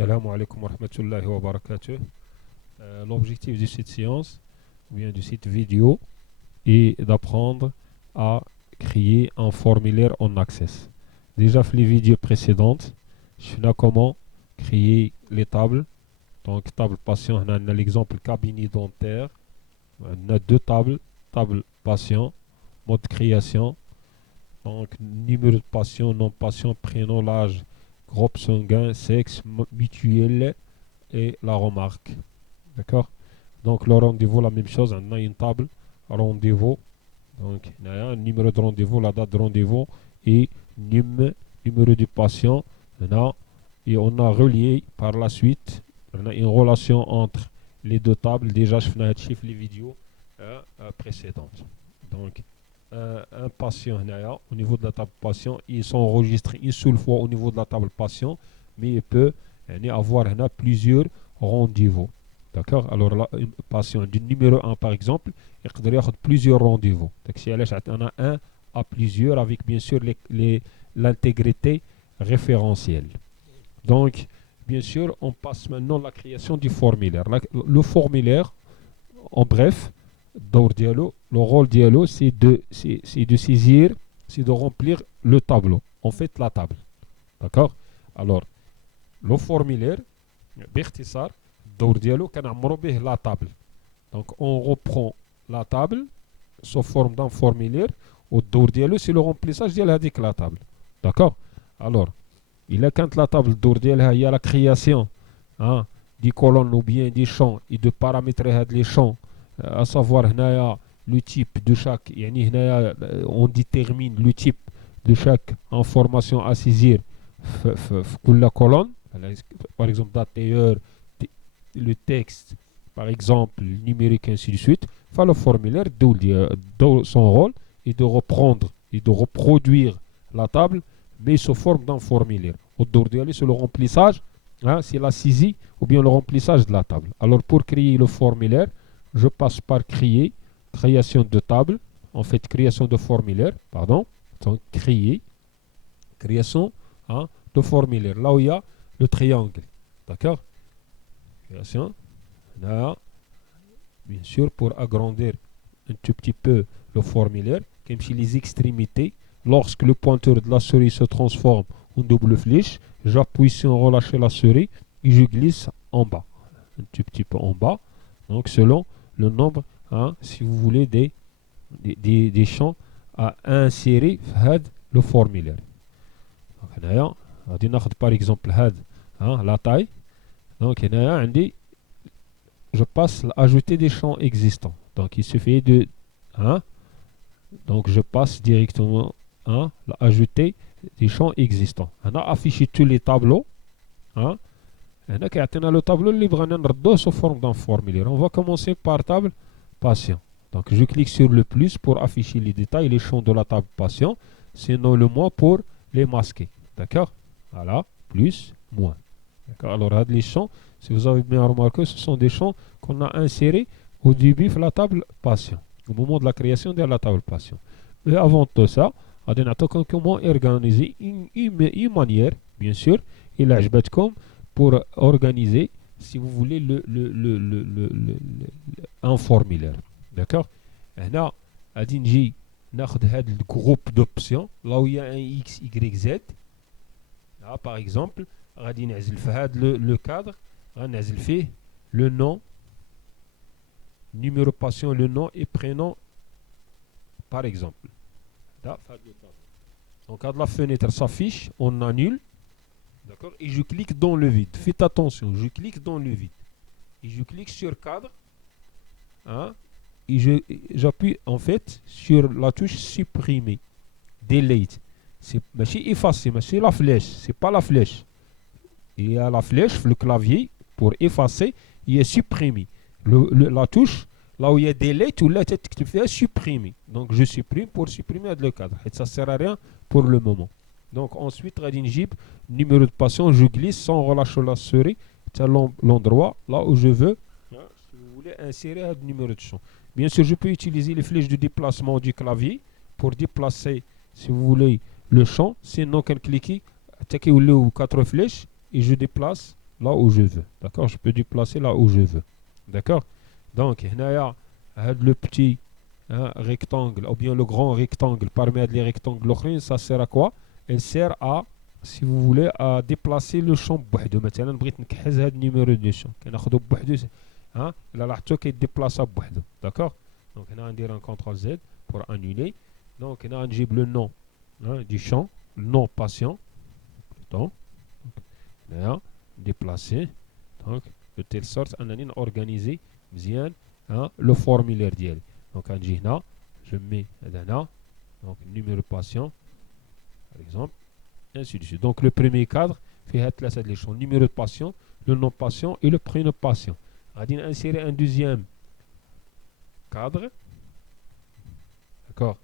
Salam alaikum wa rahmatullahi wa barakatuh. L'objectif de cette séance, ou bien de cette vidéo, est d'apprendre à créer un formulaire en Access. Déjà, dans les vidéos précédentes, je vais comment créer les tables. Donc, table patient, on a l'exemple cabinet dentaire. On a deux tables, table patient, mode création. Donc, numéro de patient, nom patient, prénom, l'âge, groupe sanguin, sexe, mutuel et la remarque. D'accord? Donc, le rendez-vous, la même chose. On a une table, rendez-vous. Donc, il y a un numéro de rendez-vous, la date de rendez-vous et numéro du patient. Et on a relié par la suite, on a une relation entre les deux tables. Déjà, je fais les vidéos précédentes. Donc, un patient, au niveau de la table patient, ils sont enregistrés une seule fois au niveau de la table patient, mais il peut avoir plusieurs rendez-vous. D'accord? Alors, là, un patient du numéro 1, par exemple, il peut avoir plusieurs rendez-vous. Donc, si on a un à plusieurs, avec bien sûr l'intégrité référentielle. Donc, bien sûr, on passe maintenant à la création du formulaire. Le formulaire, en bref, le rôle dialogue, c'est de saisir, c'est de remplir le tableau. En fait, la table. D'accord? Alors, le formulaire, باختصار الدور ديالو كنعمرو به la table. Donc, on reprend la table sous forme d'un formulaire. والدور ديالو c'est le remplissage ديال هذيك la table. D'accord? Alors, il a quand la table الدور ديالها هي la création des colonnes ou bien des champs et de paramétrer les champs, à savoir le type de chaque, on détermine le type de chaque information à saisir pour la colonne, par exemple d'ATR, le texte, par exemple le numérique, ainsi de suite. Enfin, le formulaire, son rôle est de reprendre et de reproduire la table, mais sous forme d'un formulaire. Aujourd'hui, c'est le remplissage, c'est la saisie ou bien le remplissage de la table. Alors, pour créer le formulaire, je passe par création de table, en fait création de formulaire, pardon, donc création de formulaire, là où il y a le triangle, d'accord? Création, là, bien sûr, pour agrandir un tout petit peu le formulaire, comme si les extrémités, lorsque le pointeur de la souris se transforme en double flèche, j'appuie sur relâcher la souris et je glisse en bas, un tout petit peu en bas, donc selon le nombre, si vous voulez, des champs à insérer dans le formulaire. Donc, par exemple la taille. Donc, je passe à ajouter des champs existants. Donc, il suffit de donc je passe directement à ajouter des champs existants. On a affiché tous les tableaux. On a le tableau libre sous forme d'un formulaire. On va commencer par table patient. Donc, je clique sur le plus pour afficher les détails, les champs de la table patient. Sinon, le moins pour les masquer. D'accord? Voilà, plus, moins. D'accord? Alors, les champs, si vous avez bien remarqué, ce sont des champs qu'on a insérés au début de la table patient, au moment de la création de la table patient. Mais avant tout ça, on a comment organiser une manière, bien sûr, et là, je vais comme pour organiser, si vous voulez, un formulaire. D'accord? Là, on a le groupe d'options, là où il y a un X, Y, Z. Là, par exemple, on a le cadre, on a fait le nom, numéro patient, le nom et prénom, par exemple. Là, donc, quand la fenêtre s'affiche, on annule. D'accord? Et je clique dans le vide. Faites attention, je clique dans le vide. Et je clique sur cadre. Et j'appuie en fait sur la touche supprimer. Delete. C'est effacer, mais c'est la flèche. C'est pas la flèche. Il y a la flèche, le clavier, pour effacer, il est supprimé. La touche, là où il y a delete, ou là, tu fais supprimer. Donc je supprime pour supprimer le cadre. Et ça ne sert à rien pour le moment. Donc ensuite, numéro de patient, je glisse sans relâcher la souris. C'est l'endroit là où je veux. Si vous voulez insérer un numéro de champ. Bien sûr, je peux utiliser les flèches de déplacement du clavier pour déplacer, si vous voulez, le champ. Sinon, quand cliquez, attaquez ou 4 flèches et je déplace là où je veux. D'accord? Je peux déplacer là où je veux. D'accord? Donc, le petit rectangle, ou bien le grand rectangle, parmi les rectangles, ça sert à quoi? Il sert à, si vous voulez, à déplacer le champ بوحدو. مثلا بغيت نكحز هذا النيميرو دو شون كناخذو بوحدو الا لاحظتو كيديبلاصا بوحدو. D'accord? Donc هنا غندير un CTRL Z pour annuler. Donc هنا غنجيب le nom du champ, le nom patient. Donc هنا déplacer. Donc de telle sorte انني organiser مزيان le formulaire ديالي. Donc غنجي هنا je mets هنا donc numéro patient par exemple ainsi de suite. Donc le premier cadre فيها ثلاثة les champs numéro de patient, le nom patient et le prénom patient. غادي insérer un deuxième cadre, d'accord,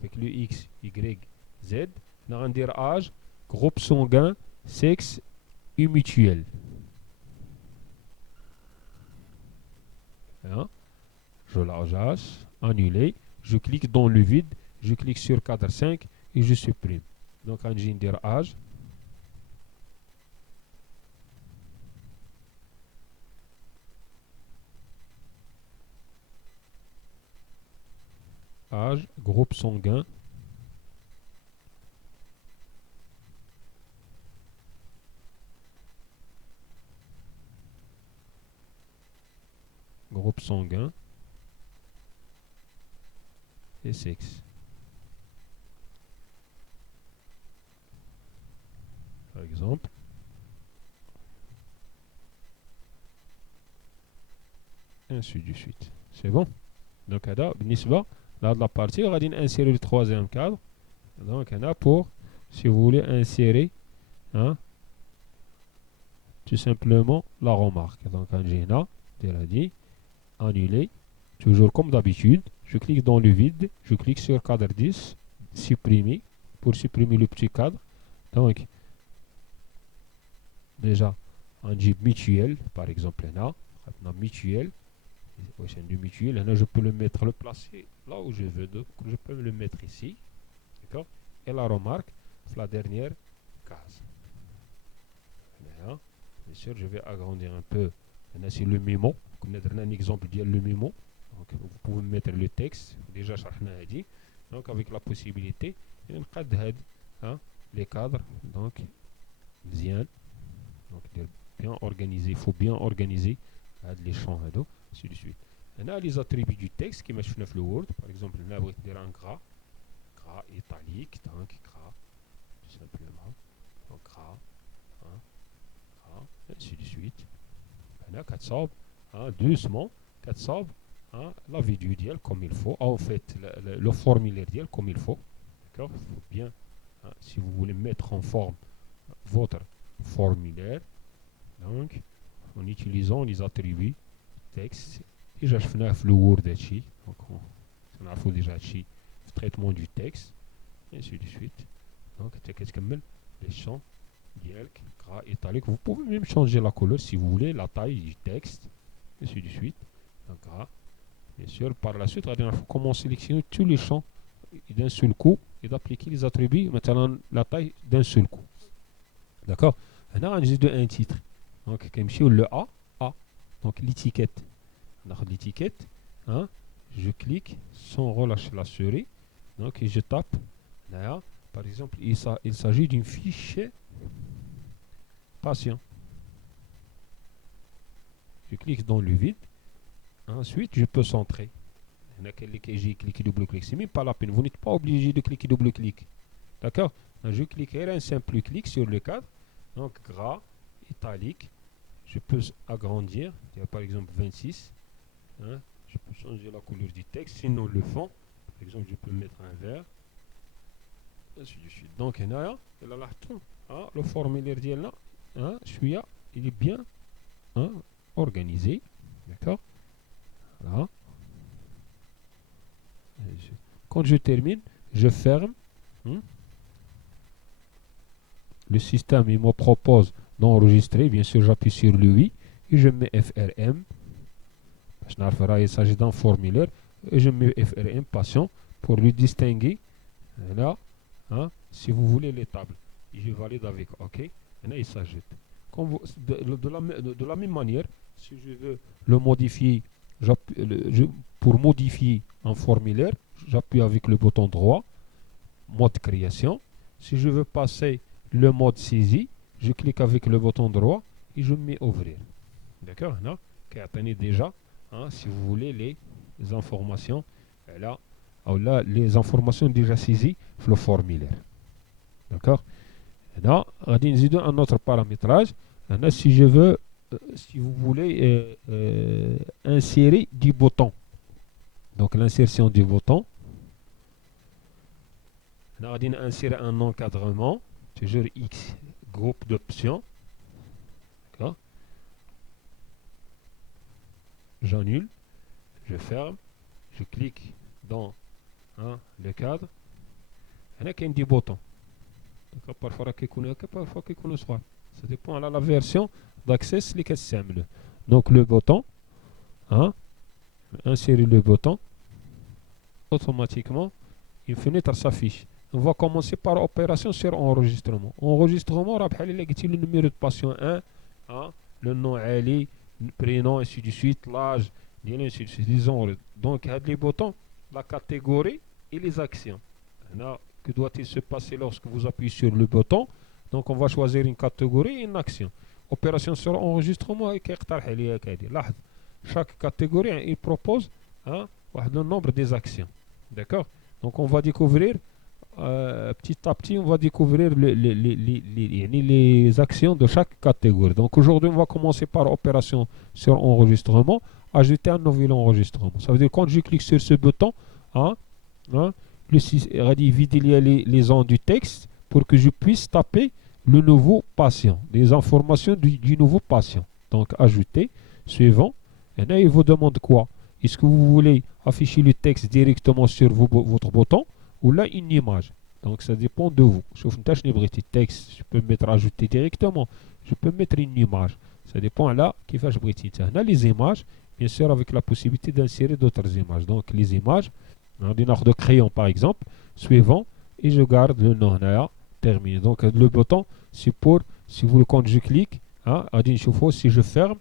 avec le X, Y, Z. On va dire âge, groupe sanguin, sexe et mutuel. Je l'enjasse, annuler, je clique dans le vide, je clique sur cadre 5 et je supprime. Donc on va dire âge. Âge, groupe sanguin, groupe sanguin et sexe. Par exemple. Ainsi de suite. C'est bon? Donc là, là de la partie, on va insérer le troisième cadre. Donc là, pour, si vous voulez insérer, tout simplement la remarque. Donc on dit annuler, toujours comme d'habitude. Je clique dans le vide, je clique sur cadre 10, supprimer, pour supprimer le petit cadre. Donc, déjà, on dit mutuel, par exemple là, mutuel. Au sein du mutuel, là, je peux le mettre, le placer là où je veux. Donc, je peux le mettre ici. D'accord? Et la remarque, c'est la dernière case. Là, bien sûr, je vais agrandir un peu. Là, c'est le mémo. On a un exemple de le mémo. Donc, vous pouvez mettre le texte. Déjà, dit. Donc, avec la possibilité, les cadres. Donc, bien. Donc, bien organisé. Il faut bien organiser les champs. Ainsi de suite. On a les attributs du texte qui marchent dans le Word. Par exemple, on a un gras italique, donc gras, tout simplement. Donc gras, ainsi de suite. On a 4 doucement, 4 la vidéo d'elle comme il faut. En fait, le formulaire d'elle comme il faut. D'accord? Il faut bien, si vous voulez mettre en forme votre formulaire, donc en utilisant les attributs texte. Déjà, je fais le Word ici. Donc, on a déjà ici le traitement du texte. Et ainsi de suite. Donc, les champs, dièque, gras, italique. Vous pouvez même changer la couleur si vous voulez, la taille du texte. Et ainsi de suite. Donc, gras. Bien sûr, par la suite, il faut commencer à sélectionner tous les champs d'un seul coup et d'appliquer les attributs, maintenant la taille d'un seul coup. D'accord? On a un titre. Donc, comme si le A. Donc, l'étiquette. L'étiquette, je clique sans relâcher la souris, donc et je tape là, par exemple il s'agit d'une fiche patient. Je clique dans le vide, ensuite je peux centrer. J'ai cliqué double-clic, c'est même pas la peine, vous n'êtes pas obligé de cliquer double-clic. D'accord? Je cliquerai un simple clic sur le cadre, donc gras, italique, je peux agrandir, par exemple 26. Je peux changer la couleur du texte, sinon le fond, par exemple, je peux mettre un vert, ainsi de suite. Donc, le formulaire d'elle, il est bien organisé, d'accord? Voilà. Quand je termine, je ferme. Le système, il me propose d'enregistrer, bien sûr, j'appuie sur le oui et je mets FRM. Il s'agit d'un formulaire et je mets FRM patient pour lui distinguer là, si vous voulez les tables. Et je valide avec OK. Et là, il s'ajoute. De la même manière, si je veux le modifier, pour modifier un formulaire, j'appuie avec le bouton droit, mode création. Si je veux passer le mode saisie, je clique avec le bouton droit et je mets ouvrir. D'accord? Déjà, si vous voulez les informations, là, les informations déjà saisies dans le formulaire. D'accord? Là, on a un autre paramétrage. Là, si je veux, si vous voulez insérer du bouton. Donc l'insertion du bouton. Là, on a insérer un encadrement. Toujours X, groupe d'options. D'accord? J'annule. Je ferme. Je clique dans le cadre. Il y a un bouton. Parfois qu'il soit. Ça dépend de la version d'accès qui est simple. Donc le bouton, insérer le bouton, automatiquement une fenêtre s'affiche. On va commencer par opération sur enregistrement. Enregistrement, on va le numéro de patient 1, le nom Ali, le prénom, ainsi de suite, l'âge, ainsi de suite. Donc les boutons, la catégorie et les actions. Que doit-il se passer lorsque vous appuyez sur le bouton? Donc on va choisir une catégorie et une action. Opération sur enregistrement et chaque catégorie il propose le nombre des actions. D'accord? Donc on va découvrir petit à petit on va découvrir les actions de chaque catégorie. Donc aujourd'hui on va commencer par opération sur enregistrement, ajouter un nouvel enregistrement. Ça veut dire quand je clique sur ce bouton, vider les ondes du texte pour que je puisse taper le nouveau patient, les informations du nouveau patient. Donc ajouter, suivant, et là il vous demande quoi? Est-ce que vous voulez afficher le texte directement sur votre bouton ou là une image? Donc ça dépend de vous. Sauf une tâche de texte, je peux mettre ajouter directement, je peux mettre une image. Ça dépend là qui fait là les images, bien sûr avec la possibilité d'insérer d'autres images. Donc les images, de crayon par exemple, suivant, et je garde le nom là, terminé. Donc le bouton, c'est pour, si vous quand je clique, si je ferme,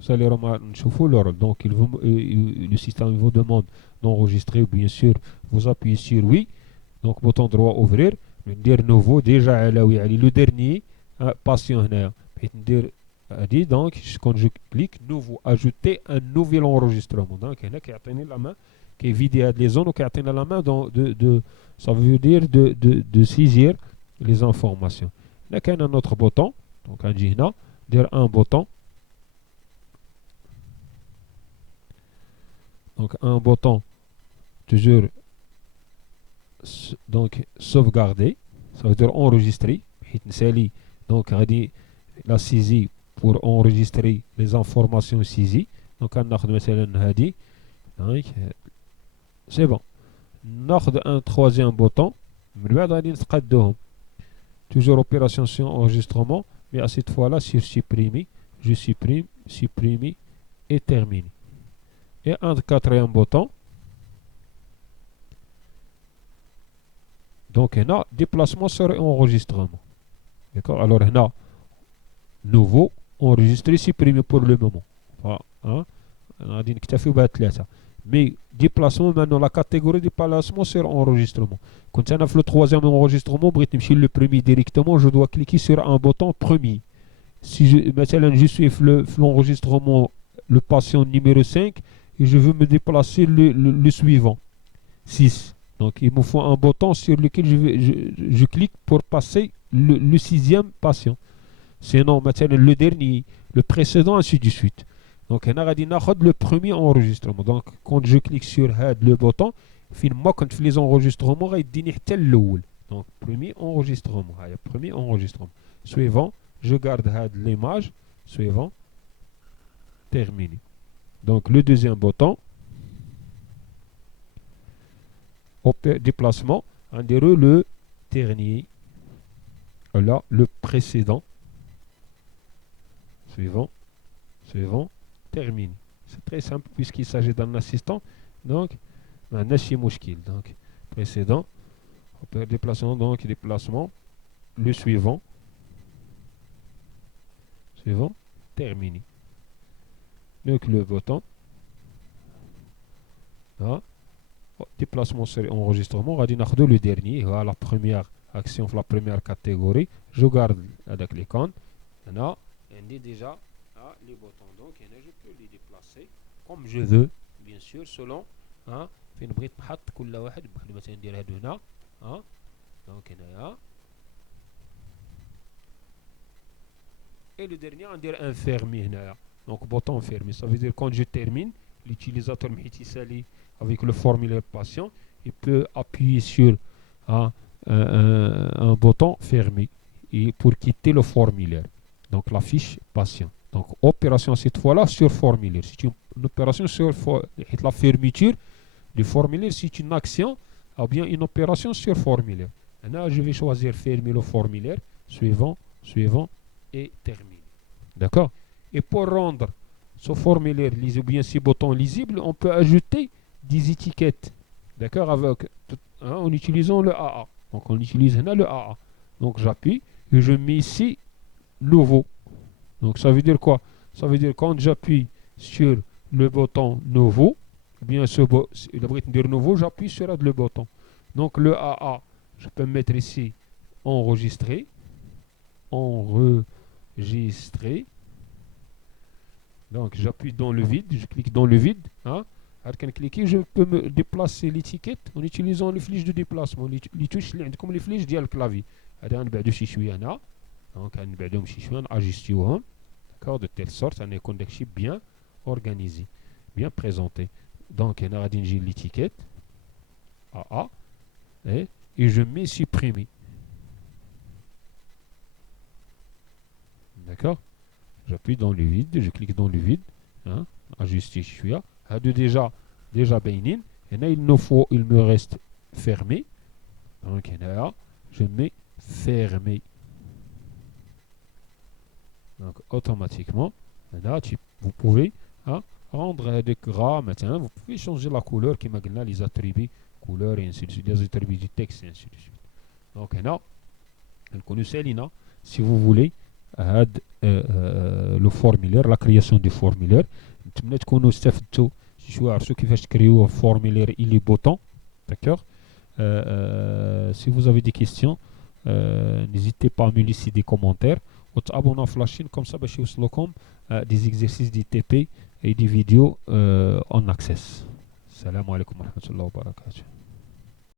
vous allez remarquer, donc le système vous demande d'enregistrer, bien sûr, vous appuyez sur oui, donc bouton droit ouvrir, dire nouveau, déjà le dernier patient donc quand je clique nouveau, ajouter un nouvel enregistrement. Donc il y a la main qui est vidée les zones qui a la main ça veut dire de saisir les informations. Là il y a un autre bouton, donc un bouton. Donc un bouton toujours donc sauvegarder, ça veut dire enregistrer. Donc la saisie pour enregistrer les informations saisies. Donc c'est bon. ناخذ un troisième bouton. من بعد غادي نتقادوهم. Toujours opération sur enregistrement, mais à cette fois-là sur supprimer, je supprime, supprimer et terminer. Et un quatrième bouton. Donc on a déplacement sur enregistrement. D'accord? Alors on a nouveau, enregistré, supprimé pour le moment. Voilà. On a dit mais déplacement maintenant, la catégorie déplacement sur enregistrement. Quand on a fait le troisième enregistrement, le premier directement, je dois cliquer sur un bouton premier. Si je suis l'enregistrement, le patient numéro 5, et je veux me déplacer le suivant, 6. Donc il me faut un bouton sur lequel je clique pour passer le sixième patient. Sinon, le dernier, le précédent, ainsi de suite. Donc, on a le premier enregistrement. Donc, quand je clique sur le bouton, finalement, quand je fais les enregistrements, il dit donc, premier enregistrement. Premier enregistrement. Suivant, je garde l'image. Suivant, terminé. Donc, le deuxième bouton, déplacement, on dirait le dernier. Là, le précédent. Suivant, suivant, terminé. C'est très simple puisqu'il s'agit d'un assistant. Donc, un mouchkil. Donc, précédent, déplacement, donc déplacement, le suivant, suivant, terminé. Donc le bouton, hein, déplacement sur enregistrement, on va dire le dernier, voilà, la première action, la première catégorie, je garde avec les comptes, on dit déjà les boutons, donc je peux les déplacer comme je veux, bien sûr, selon, hein, فين بغيت نحط كل واحد بحال مثلا ندير هادو هنا, donc هنايا. Et le dernier, on dirait un fermé. Donc, bouton fermé. Ça veut dire quand je termine, l'utilisateur avec le formulaire patient, il peut appuyer sur un bouton fermé et pour quitter le formulaire. Donc, la fiche patient. Donc, opération cette fois-là sur formulaire. C'est une opération sur la fermeture du formulaire. C'est une action ou bien une opération sur formulaire. Là, je vais choisir fermer le formulaire. Suivant et terminé. D'accord? Et pour rendre ce formulaire lisible, ou bien ces boutons lisibles, on peut ajouter des étiquettes. D'accord? En utilisant le AA. Donc on utilise là le AA. Donc j'appuie et je mets ici nouveau. Donc ça veut dire quoi? Ça veut dire quand j'appuie sur le bouton nouveau, ou bien dire nouveau, j'appuie sur le bouton. Donc le AA, je peux mettre ici enregistrer. Enregistrer. Donc j'appuie dans le vide, je clique dans le vide. Cliquer, je peux me déplacer l'étiquette en utilisant les flèches de déplacement. Les touches comme les flèches ديال الكلافي. هذا غنبعدو شي شويه هنا. Donc غنبعدوهم شي شويه ناجستيوهم. D'accord, de telle sorte ان يكون داكشي bien organisé, bien présenté. Donc هنا غادي نجي l'étiquette AA et je mets supprimer. D'accord? J'appuie dans le vide, je clique dans le vide, ajuster celui-là. Déjà bénin. Et là, il me reste fermé. Donc là, je mets fermé. Donc automatiquement, là, vous pouvez rendre des gras maintenant. Vous pouvez changer la couleur qui m'a donné les attributs couleur et ainsi de suite, les attributs du texte et ainsi de suite. Donc là, si vous voulez. Le formulaire, la création du formulaire. نتمنى تكونوا استفدتوا شويه عرفتوا كيفاش تكريو formulaire et les boutons. D'accord. Si vous avez des questions, n'hésitez pas à me laisser des commentaires وتابونوا في لاشين comme ça باش يوصلوكم des exercices d'ITP et des vidéos en access. السلام عليكم ورحمة الله وبركاته.